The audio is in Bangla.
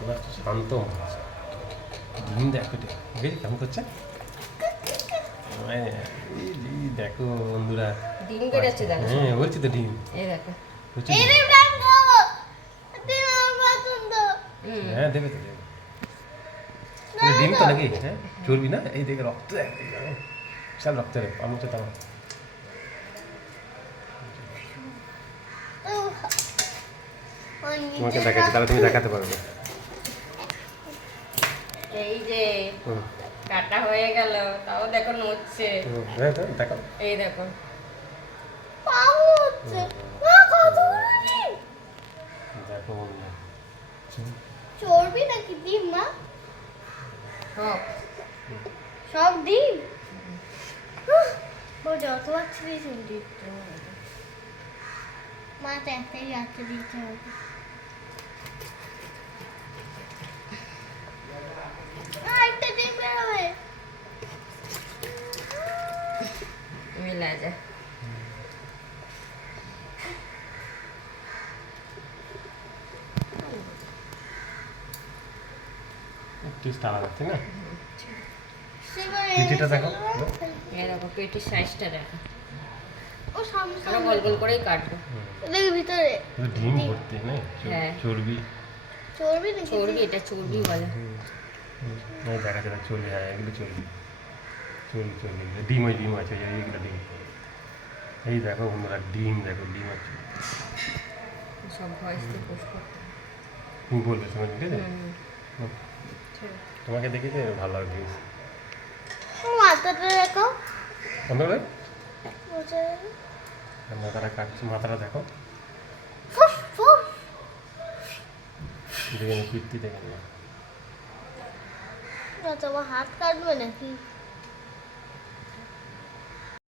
তোমার একটু শান্ত মাছ। ডিম দেখো ঠিক কেমন করছে? এই দেখো বন্ধুরা, ডিম বেরোচ্ছে দেখো। হ্যাঁ বলছি তো ডিম। এই দেখো। বলছি ডিম। হ্যাঁ দেবে তো দেবে। ডিম তো নাকি? হ্যাঁ চর্বি না? এই দেখে রক্ত দেখ, বিশাল রক্ত রে, আমি তো তাও। তোমাকে দেখাচ্ছি, তাহলে তুমি দেখাতে পারবে। এই যে কাটা হয়ে গেল, তাও দেখো নড়ছে। হ্যাঁ দেখো। এই দেখো। দেখো বন্ধুরা। চর্বি নাকি ডিম মা? সব সব ডিম? ও যত বাচ্চা দিয়েছেন ডিম মা তো একটাই বাচ্চা দিতে হবে। একটা ডিম বেরোবে। মিলা যা। টেস্ট আলাদা তাই না? সেবারে পেটিটা দেখো। এই দেখো পেটির সাইজটা দেখো। ও সামনে আমরা গোল গোল করেই কাটবো। দেখ ভিতরে ডিম ভর্তি না? হ্যাঁ। চর্বি। চর্বি নাকি? চর্বি, এটা চর্বি বলে। এই দেখা যাচ্ছে চর্বি, হ্যাঁ এগুলো চর্বি। চর্বি ডিম, ওই ডিম আছে, এইগুলো ডিম। এই দেখো বন্ধুরা, ডিম দেখো, ডিম আছে। সব ভয়েস দিয়ে পোস্ট করতে। তুমি বলবে তোমার, ঠিক আছে? হুম। তোমাকে দেখেছে ভালো লাগবে। মাথাটা দেখো। আমরা বুঝে মাথাটা কাটছি, মাথাটা দেখো। ফুস ফুস দেখে নি, কীর্তি দেখে নি। তোমার হাত কাটবে নাকি?